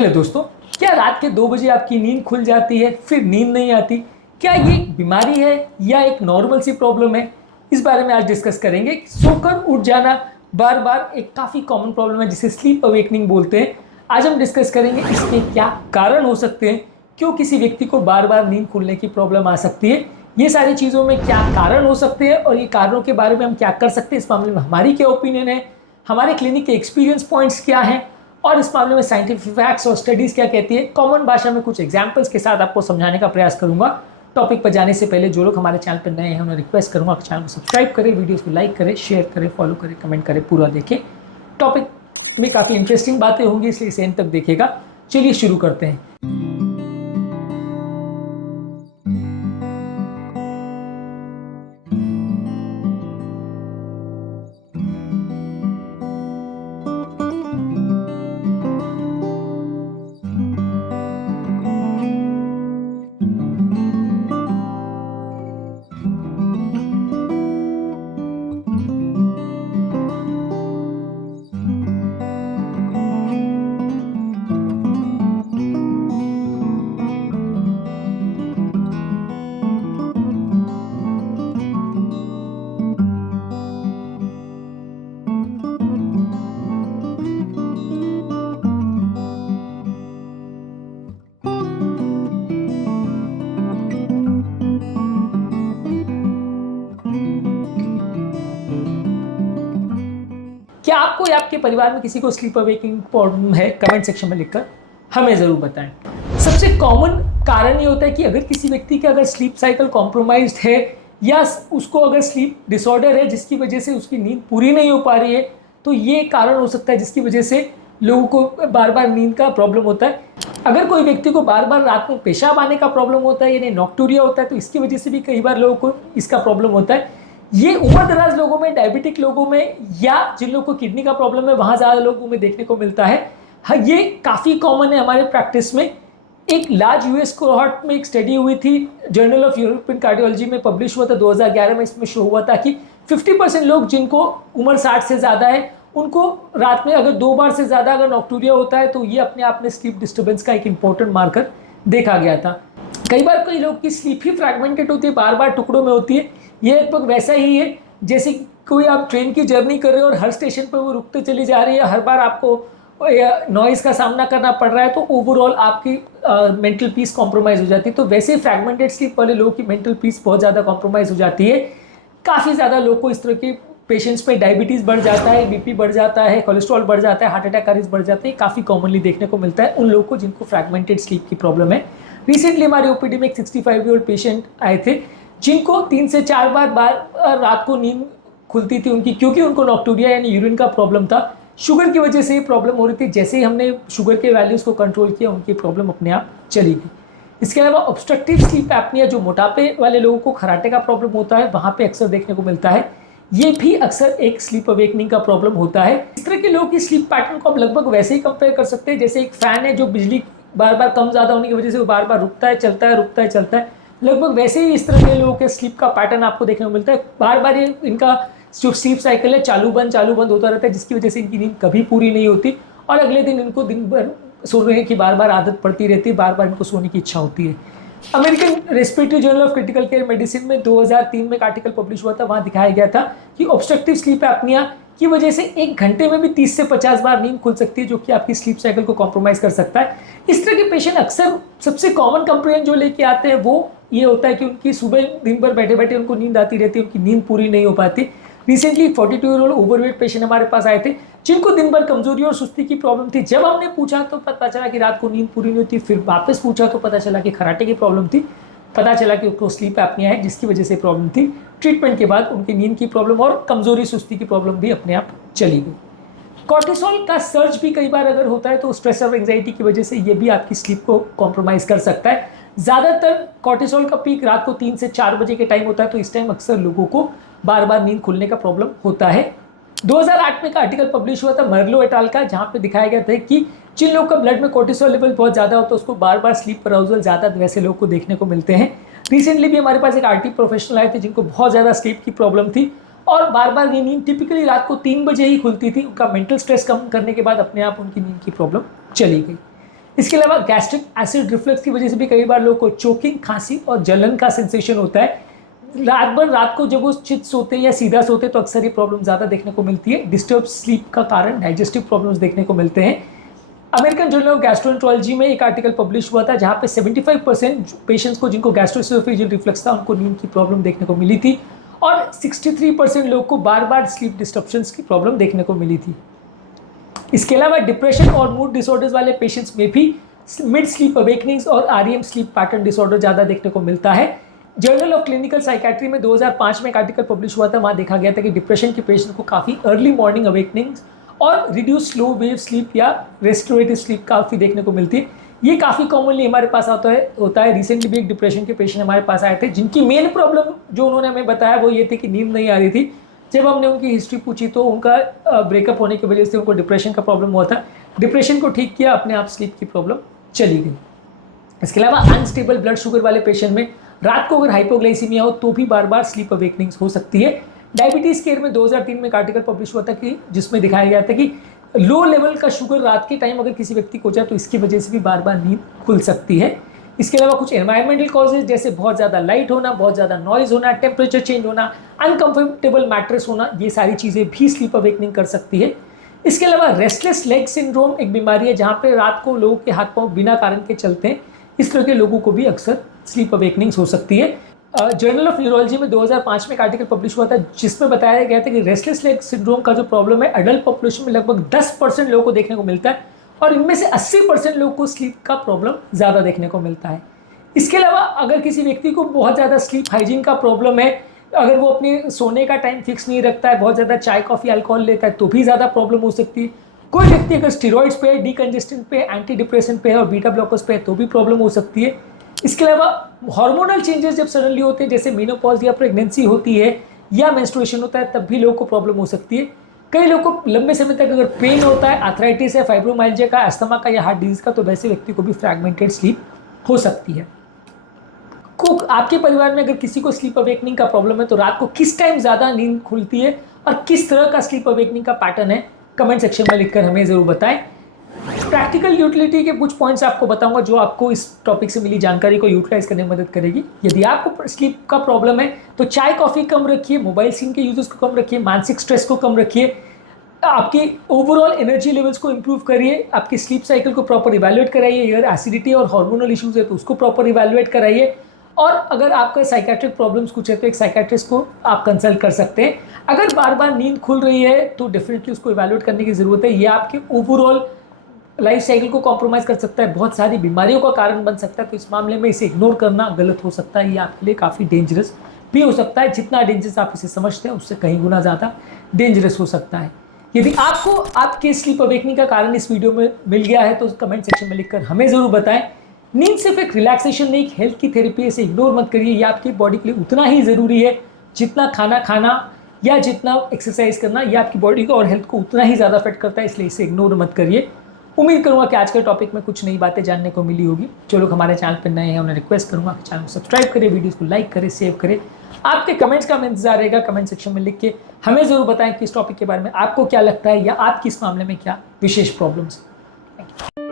Hello दोस्तों, क्या रात के 2 बजे आपकी नींद खुल जाती है फिर नींद नहीं आती? क्या ये एक बीमारी है या एक नॉर्मल सी प्रॉब्लम है? इस बारे में आज डिस्कस करेंगे। सोकर उठ जाना बार बार एक काफ़ी कॉमन प्रॉब्लम है जिसे स्लीप अवेकनिंग बोलते हैं। आज हम डिस्कस करेंगे इसके क्या कारण हो सकते हैं, क्यों किसी व्यक्ति को बार बार नींद खुलने की प्रॉब्लम आ सकती है, ये सारी चीज़ों में क्या कारण हो सकते हैं और ये कारणों के बारे में हम क्या कर सकते हैं, इस मामले में हमारी क्या ओपिनियन है, हमारे क्लिनिक के एक्सपीरियंस पॉइंट्स क्या हैं और इस मामले में साइंटिफिक फैक्ट्स और स्टडीज क्या कहती है। कॉमन भाषा में कुछ एग्जांपल्स के साथ आपको समझाने का प्रयास करूंगा। टॉपिक पर जाने से पहले जो लोग हमारे चैनल पर नए हैं उन्हें रिक्वेस्ट करूंगा कि चैनल को सब्सक्राइब करें, वीडियोस को लाइक करें, शेयर करें, फॉलो करें, कमेंट करें, पूरा देखें। टॉपिक में काफ़ी इंटरेस्टिंग बातें होंगी इसलिए इसे एंड तक देखिएगा। चलिए शुरू करते हैं। क्या आपको या आपके परिवार में किसी को स्लीप अवेकिंग प्रॉब्लम है? कमेंट सेक्शन में लिखकर हमें ज़रूर बताएं। सबसे कॉमन कारण ये होता है कि अगर किसी व्यक्ति का अगर स्लीप साइकिल कॉम्प्रोमाइज्ड है या उसको अगर स्लीप डिसऑर्डर है जिसकी वजह से उसकी नींद पूरी नहीं हो पा रही है, तो ये कारण हो सकता है जिसकी वजह से लोगों को बार बार नींद का प्रॉब्लम होता है। अगर कोई व्यक्ति को बार बार रात में पेशाब आने का प्रॉब्लम होता है यानी नॉक्टूरिया होता है, तो इसकी वजह से भी कई बार लोगों को इसका प्रॉब्लम होता है। ये उम्र दराज लोगों में, डायबिटिक लोगों में या जिन लोगों को किडनी का प्रॉब्लम है वहाँ ज़्यादा लोगों में देखने को मिलता है। हाँ, ये काफ़ी कॉमन है हमारे प्रैक्टिस में। एक लार्ज यूएस कोहॉर्ट में एक स्टडी हुई थी, जर्नल ऑफ यूरोपियन कार्डियोलॉजी में पब्लिश हुआ था 2011 में। इसमें शो हुआ था कि 50% लोग जिनको उम्र 60 से ज़्यादा है उनको रात में अगर 2 बार से ज़्यादा अगर नॉक्टूरिया होता है तो ये अपने आप में स्लीप डिस्टर्बेंस का एक इंपॉर्टेंट मार्कर देखा गया था। कई बार कई लोग की स्लीप ही फ्रैगमेंटेड होती है, बार बार टुकड़ों में होती है। ये लगभग वैसा ही है जैसे कोई आप ट्रेन की जर्नी कर रहे हो और हर स्टेशन पर वो रुकते चली जा रही है, हर बार आपको नॉइज़ का सामना करना पड़ रहा है, तो ओवरऑल आपकी मेंटल पीस कॉम्प्रोमाइज़ हो जाती है। तो वैसे फ्रैगमेंटेड स्लीप वाले लोगों की मेंटल पीस बहुत ज़्यादा कॉम्प्रोमाइज़ हो जाती है। काफ़ी ज़्यादा लोग को इस तरह के पेशेंट्स में डायबिटीज़ बढ़ जाता है, बीपी बढ़ जाता है, कोलेस्ट्रॉल बढ़ जाता है, हार्ट अटैक का रिस्क बढ़ जाता है। काफ़ी कॉमनली देखने को मिलता है उन लोगों को जिनको फ्रैगमेंटेड स्लीप की प्रॉब्लम है। रिसेंटली हमारे ओपीडी में एक 65 ईयर ओल्ड पेशेंट आए थे जिनको 3 से 4 बार रात को नींद खुलती थी उनकी, क्योंकि उनको नॉक्टूरिया यानी यूरिन का प्रॉब्लम था। शुगर की वजह से ये प्रॉब्लम हो रही थी। जैसे ही हमने शुगर के वैल्यूज़ को कंट्रोल किया उनकी प्रॉब्लम अपने आप चली गई। इसके अलावा ऑब्स्ट्रक्टिव स्लीप एपनिया, जो मोटापे वाले लोगों को खराटे का प्रॉब्लम होता है, वहाँ पे अक्सर देखने को मिलता है। ये भी अक्सर एक स्लीप अवेकनिंग का प्रॉब्लम होता है। इस तरह के लोगों की स्लीप पैटर्न को आप लगभग वैसे ही कंपेयर कर सकते हैं जैसे एक फ़ैन है जो बिजली बार बार कम ज़्यादा होने की वजह से वो बार बार रुकता है, चलता है, रुकता है, चलता है। लगभग वैसे ही इस तरह के लोगों के स्लीप का पैटर्न आपको देखने को मिलता है। बार बार ये इनका जो स्लीप साइकिल है चालू बंद होता रहता है, जिसकी वजह से इनकी नींद कभी पूरी नहीं होती और अगले दिन इनको दिन भर सोने की बार बार आदत पड़ती रहती है, बार बार इनको सोने की इच्छा होती है। American respiratory journal of critical care medicine में 2003 में एक आर्टिकल पब्लिश हुआ था, वहाँ दिखाया गया था कि ऑब्स्ट्रक्टिव स्लीप एपनिया की वजह से 1 घंटे में भी 30 से 50 बार नींद खुल सकती है, जो कि आपकी स्लीप साइकिल को कॉम्प्रोमाइज कर सकता है। इस तरह के पेशेंट अक्सर सबसे कॉमन कंप्लेंट जो लेके आते हैं वो ये होता है कि उनकी सुबह दिन भर बैठे बैठे उनको नींद आती रहती है, उनकी नींद पूरी नहीं हो पाती। Recently 42 year old overweight patient हमारे पास आए थे जिनको दिन भर कमजोरी और सुस्ती की प्रॉब्लम थी। जब हमने पूछा तो पता चला कि रात को नींद पूरी नहीं होती, फिर वापस पूछा तो पता चला कि खराटे की प्रॉब्लम थी, पता चला कि उनको स्लीप एपनिया है जिसकी वजह से प्रॉब्लम थी। ट्रीटमेंट के बाद उनकी नींद की प्रॉब्लम और कमजोरी सुस्ती की प्रॉब्लम भी अपने आप चली गई। कॉर्टिसोल का सर्ज भी कई बार अगर होता है तो स्ट्रेस और एंजाइटी की वजह से ये भी आपकी स्लीप को कॉम्प्रोमाइज़ कर सकता है। ज़्यादातर कॉर्टिसोल का पीक रात को 3 से 4 बजे के टाइम होता है, तो इस टाइम अक्सर लोगों को बार बार नींद खुलने का प्रॉब्लम होता है। 2008 में एक आर्टिकल पब्लिश हुआ था मर्लो एट अल का, जहाँ पे दिखाया गया था कि जिन लोगों का ब्लड में कॉर्टिसोल लेवल बहुत ज़्यादा होता है उसको बार बार स्लीप अराउजल ज़्यादा वैसे लोगों को देखने को मिलते हैं। रिसेंटली भी हमारे पास एक आरटी प्रोफेशनल आए थे जिनको बहुत ज़्यादा स्लीप की प्रॉब्लम थी और बार बार ये नींद टिपिकली रात को 3 बजे ही खुलती थी। उनका मेंटल स्ट्रेस कम करने के बाद अपने आप उनकी नींद की प्रॉब्लम चली गई। इसके अलावा गैस्ट्रिक एसिड रिफ्लक्स की वजह से भी कई बार लोगों को चोकिंग, खांसी और जलन का सेंसेशन होता है। रात को जब वो चित सोते हैं या सीधा सोते हैं तो अक्सर ये प्रॉब्लम ज़्यादा देखने को मिलती है। डिस्टर्ब स्लीप का कारण डाइजेस्टिव प्रॉब्लम्स देखने को मिलते हैं। अमेरिकन जर्नल ऑफ गैस्ट्रोएंटरोलॉजी में एक आर्टिकल पब्लिश हुआ था जहाँ पे 75% पेशेंट्स को जिनको गैस्ट्रोएसोफेजियल रिफ्लक्स था उनको नींद की प्रॉब्लम देखने को मिली थी और 63% लोग को बार बार स्लीप डिस्टर्बेंस की प्रॉब्लम देखने को मिली थी। इसके अलावा डिप्रेशन और मूड डिसऑर्डर्स वाले पेशेंट्स में भी मिड स्लीप अवेकनिंग्स और आरईएम स्लीप पैटर्न डिसऑर्डर ज़्यादा देखने को मिलता है। जर्नल ऑफ क्लिनिकल साइकेट्री में 2005 में एक आर्टिकल पब्लिश हुआ था, वहाँ देखा गया था कि डिप्रेशन के पेशेंट को काफ़ी अर्ली मॉर्निंग अवेकनिंग्स और रिड्यूस स्लो वेव स्लीप या रेस्टोरेटिव स्लीप काफ़ी देखने को मिलती है। ये काफ़ी कॉमनली हमारे पास होता है। रिसेंटली भी एक डिप्रेशन के पेशेंट हमारे पास आए थे जिनकी मेन प्रॉब्लम जो उन्होंने हमें बताया वो ये थी कि नींद नहीं आ रही थी। जब हमने उनकी हिस्ट्री पूछी तो उनका ब्रेकअप होने की वजह से उनको डिप्रेशन का प्रॉब्लम हुआ था। डिप्रेशन को ठीक किया, अपने आप स्लीप की प्रॉब्लम चली गई। इसके अलावा अनस्टेबल ब्लड शुगर वाले पेशेंट में रात को अगर हाइपोग्लाइसीमिया हो तो भी बार बार स्लीप अवेकनिंग्स हो सकती है। डायबिटीज़ केयर में 2003 में एक आर्टिकल पब्लिश हुआ था कि जिसमें दिखाया गया था कि लो लेवल का शुगर रात के टाइम अगर किसी व्यक्ति को हो जाए तो इसकी वजह से भी बार बार नींद खुल सकती है। इसके अलावा कुछ एनवायरमेंटल कॉजेज जैसे बहुत ज़्यादा लाइट होना, बहुत ज़्यादा नॉइज़ होना, टेम्परेचर चेंज होना, अनकंफर्टेबल मैट्रेस होना, ये सारी चीज़ें भी स्लीप अवेकनिंग कर सकती है। इसके अलावा रेस्टलेस लेग सिंड्रोम एक बीमारी है जहाँ पे रात को लोगों के हाथ पांव बिना कारण के चलते हैं। इस तरह के लोगों को भी अक्सर स्लीप अवेकनिंग्स हो सकती है। जर्नल ऑफ न्यूरोलॉजी में 2005 में एक आर्टिकल पब्लिश हुआ था जिसमें बताया गया था कि रेस्टलेस लेग सिंड्रोम का जो प्रॉब्लम है अडल्ट पॉपुलेशन में लगभग 10% लोगों को देखने को मिलता है और इनमें से 80% लोगों को स्लीप का प्रॉब्लम ज़्यादा देखने को मिलता है। इसके अलावा अगर किसी व्यक्ति को बहुत ज़्यादा स्लीप हाइजीन का प्रॉब्लम है, अगर वो अपने सोने का टाइम फिक्स नहीं रखता है, बहुत ज़्यादा चाय कॉफ़ी अल्कोहल लेता है तो भी ज़्यादा प्रॉब्लम हो सकती है। कोई व्यक्ति अगर स्टीरॉइड्स पे, डीकंजेस्टेंट पे, एंटी डिप्रेसेंट पे है और बीटा ब्लॉकर्स पे है तो भी प्रॉब्लम हो सकती है। इसके अलावा हार्मोनल चेंजेस जब सडनली होते हैं जैसे मेनोपॉज या प्रेगनेंसी होती है या मेंस्ट्रुएशन होता है तब भी लोगों को प्रॉब्लम हो सकती है। कई लोगों को लंबे समय तक अगर पेन होता है, आर्थराइटिस है, फाइब्रोमाइल्जिया का, अस्थमा का या हार्ट डिजीज का, तो वैसे व्यक्ति को भी फ्रैगमेंटेड स्लीप हो सकती है। आपके परिवार में अगर किसी को स्लीप अवेकनिंग का प्रॉब्लम है तो रात को किस टाइम ज़्यादा नींद खुलती है और किस तरह का स्लीप अवेकनिंग का पैटर्न है, कमेंट सेक्शन में लिखकर हमें ज़रूर बताएं। प्रैक्टिकल यूटिलिटी के कुछ पॉइंट्स आपको बताऊंगा जो आपको इस टॉपिक से मिली जानकारी को यूटिलाइज करने में मदद करेगी। यदि आपको स्लीप का प्रॉब्लम है तो चाय कॉफ़ी कम रखिए, मोबाइल स्क्रीन के यूजेस को कम रखिए, मानसिक स्ट्रेस को कम रखिए, आपकी ओवरऑल एनर्जी लेवल्स को इंप्रूव करिए, आपकी स्लीप साइकिल को प्रॉपर इवैल्यूएट कराइए, अगर एसिडिटी और हार्मोनल इश्यूज है तो उसको प्रॉपर इवैल्यूएट कराइए और अगर आपका साइकेट्रिक प्रॉब्लम्स कुछ है तो एक साइकेट्रिस्ट को आप कंसल्ट कर सकते हैं। अगर बार बार नींद खुल रही है तो डेफिनेटली उसको इवैल्यूएट करने की ज़रूरत है। ये आपके ओवरऑल लाइफ साइकिल को कॉम्प्रोमाइज़ कर सकता है, बहुत सारी बीमारियों का कारण बन सकता है। तो इस मामले में इसे इग्नोर करना गलत हो सकता है, ये आपके लिए काफ़ी डेंजरस भी हो सकता है। जितना डेंजरस आप इसे समझते हैं उससे कहीं गुना ज़्यादा डेंजरस हो सकता है। यदि आपको आपके स्लीप अवेकनिंग का कारण इस वीडियो में मिल गया है तो कमेंट सेक्शन में लिखकर हमें ज़रूर बताएं। नींद सिर्फ एक रिलैक्सेशन नहीं, एक हेल्थ की थेरेपी है, इसे इग्नोर मत करिए। ये आपकी बॉडी के लिए उतना ही ज़रूरी है जितना खाना खाना या जितना एक्सरसाइज करना, ये आपकी बॉडी को और हेल्थ को उतना ही ज़्यादा अफेक्ट करता है, इसलिए इसे इग्नोर मत करिए। उम्मीद करूँगा कि आज के टॉपिक में कुछ नई बातें जानने को मिली होगी। जो लोग हमारे चैनल पर नए हैं उन्हें रिक्वेस्ट करूँगा कि चैनल को सब्सक्राइब करें, वीडियोज़ को लाइक करें, सेव करें। आपके कमेंट्स का हमें इंतजार रहेगा। कमेंट सेक्शन में लिख के हमें ज़रूर बताएं कि इस टॉपिक के बारे में आपको क्या लगता है या आपकी इस मामले में क्या विशेष प्रॉब्लम्स हैं।